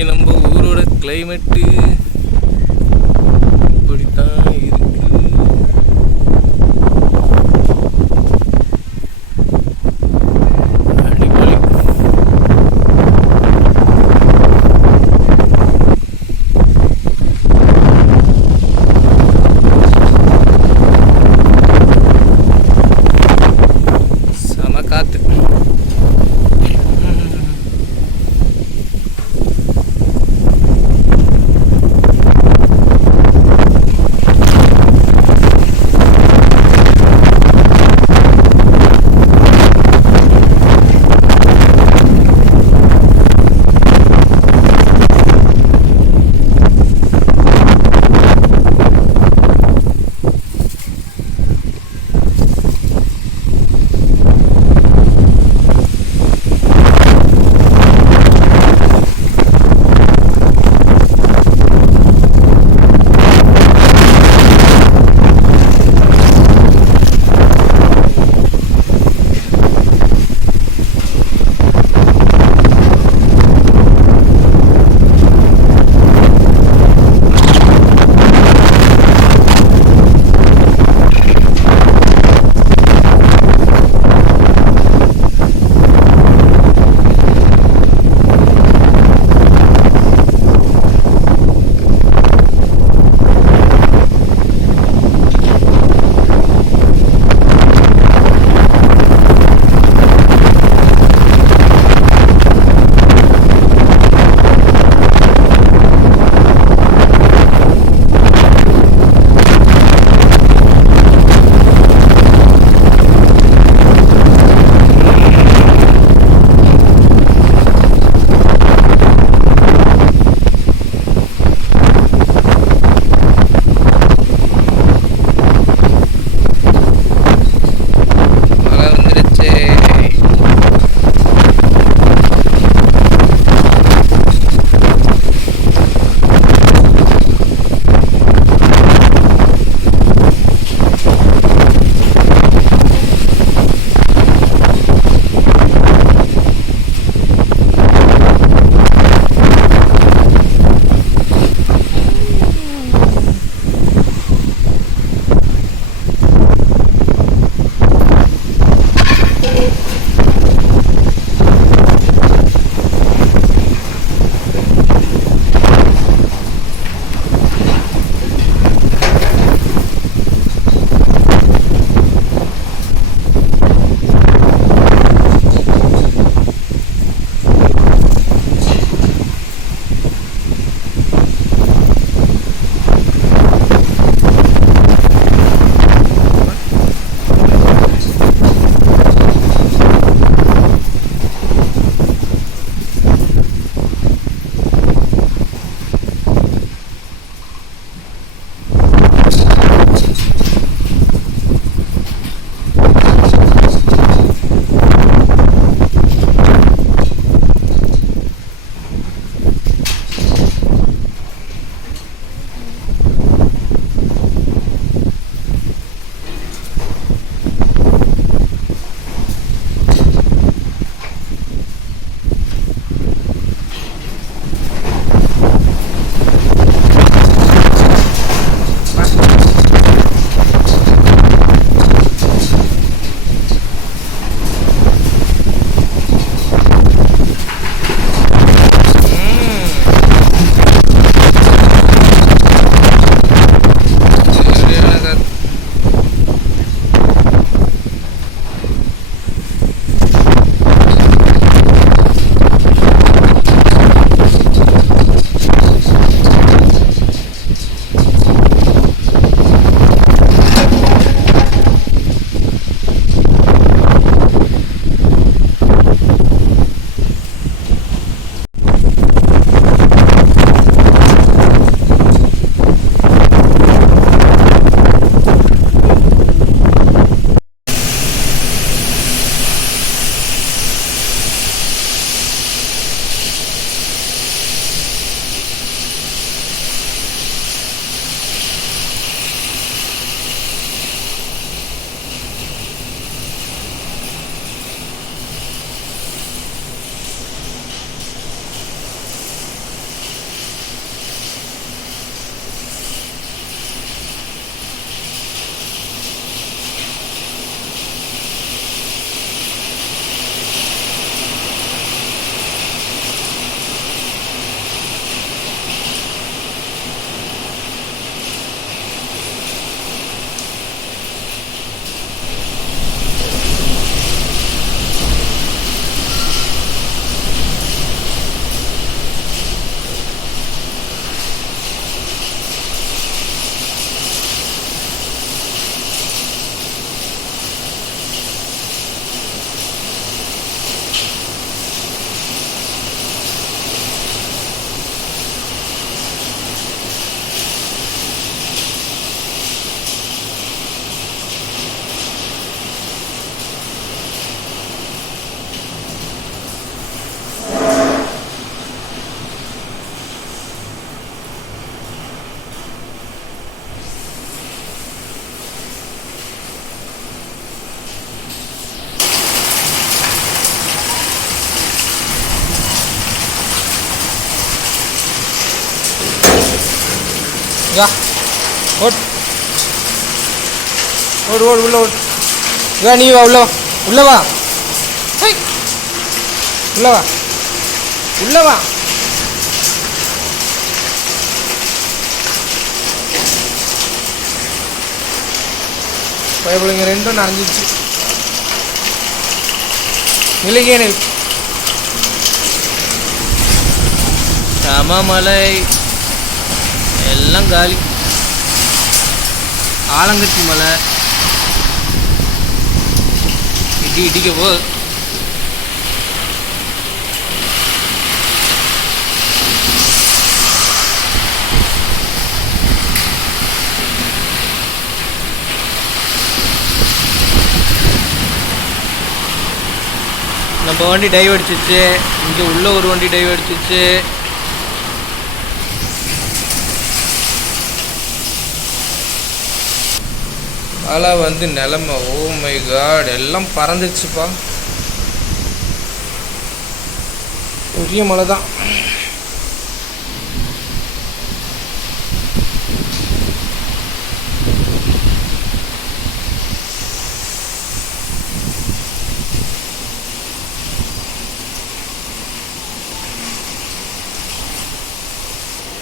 இன்னைக்கு நம்ம ஊரோட கிளைமேட்டு இப்படித்தான் இருக்கு. அடிப்பொலி. செம காத்து. யா ஓட் ஓடு ஓடு உள்ள ஓடு. யா நீ வா உள்ள வா உள்ள வா உள்ள வா உள்ள வா. பயப்படுங்க ரெண்டும் நனைஞ்சிச்சு. நிலைக்கே நெல் சமமலை எல்லாம் காலி. ஆலங்கட்டி மலை இடிக்க போகுது. நம்ம வண்டி டைவ் அடிச்சிச்சு. இங்கே உள்ள ஒரு வண்டி டைவ் அடிச்சிச்சு. மழை வந்து நிலமை ஓ மை காட் எல்லாம் பறந்துருச்சுப்பா. பெரிய மழை தான்.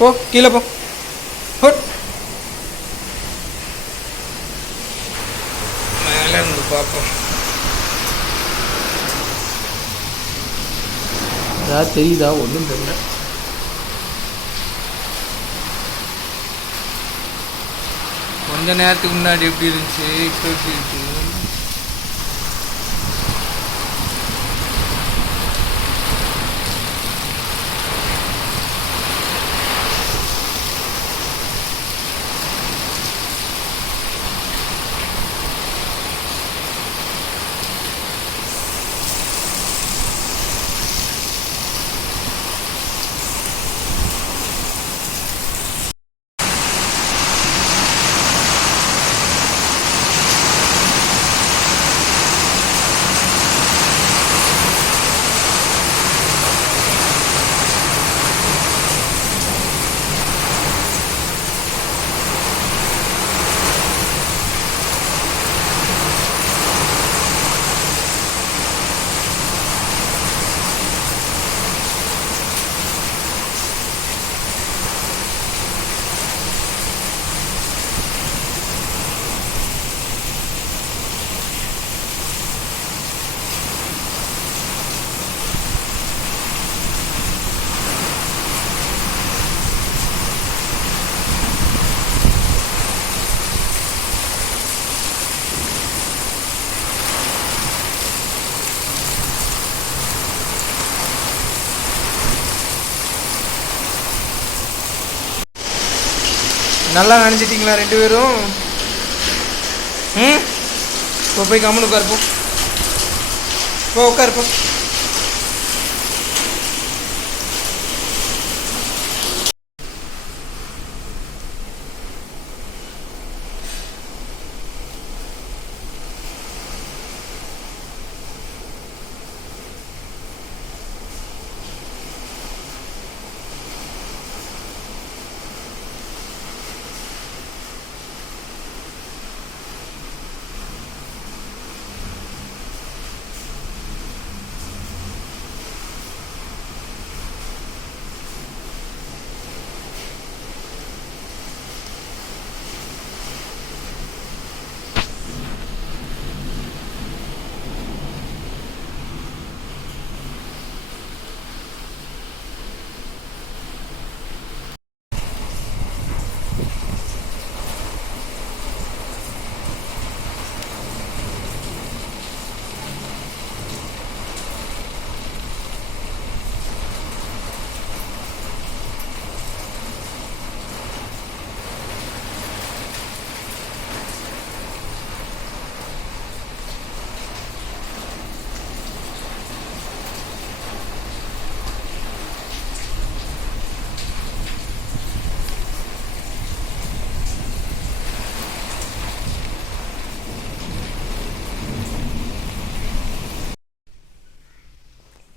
போ கீழே போ. மேலே இருந்து பார்ப்போம். ஏதாவது தெரியுதா? ஒன்றும் தெரியல. கொஞ்ச நேரத்துக்கு முன்னாடி எப்படி இருந்துச்சு, இப்போ எப்படி இருக்கு? நல்லா நினைச்சிட்டிங்களா ரெண்டு பேரும்? இப்போ போய் கம்முன்னு உட்காருப்போம். போ உட்காருப்போம்.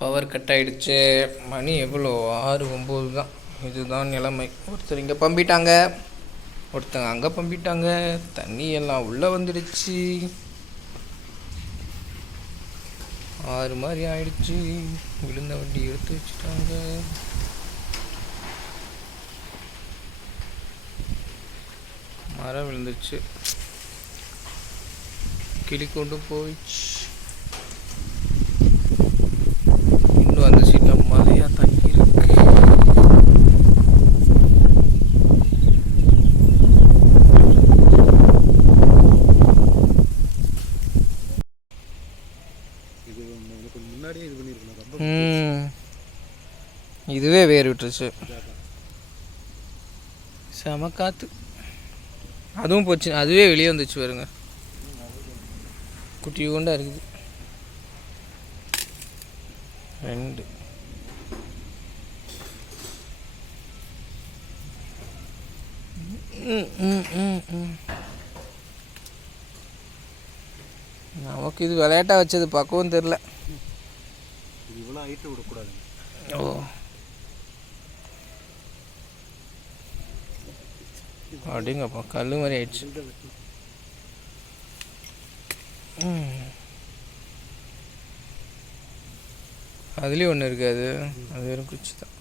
பவர் கட் ஆகிடுச்சு. மணி எவ்வளோ? 6:09 தான். இதுதான் நிலைமை. ஒருத்தர் இங்கே பம்பிட்டாங்க. ஒருத்தங்க அங்கே பம்பிட்டாங்க, தண்ணி எல்லாம் உள்ளே வந்துடுச்சு, ஆறு மாதிரி ஆயிடுச்சு. விழுந்த வண்டி எடுத்து வச்சுட்டாங்க. மரம் விழுந்துச்சு, கிளி கொண்டு போயிடுச்சு. இன்னும் அந்த சீட்டில் மழையாக தங்கி இருக்கு. இதுவே வேறு விட்டுருச்சு. செம காற்று. அதுவும் போச்சு, அதுவே வெளியே வந்துச்சு பாருங்க. குட்டி கொண்டா இருக்குது. 2 நமக்கு இது விளையாட்டாக வச்சது, பக்குவம் தெரில. இவ்வளோ ஹைட்டு விடக்கூடாது. ஓ, அப்படிங்கப்பா கல் மாதிரி ஆயிடுச்சு. அதுலேயும் ஒன்று இருக்காது, அது வெறும் குச்சி தான்.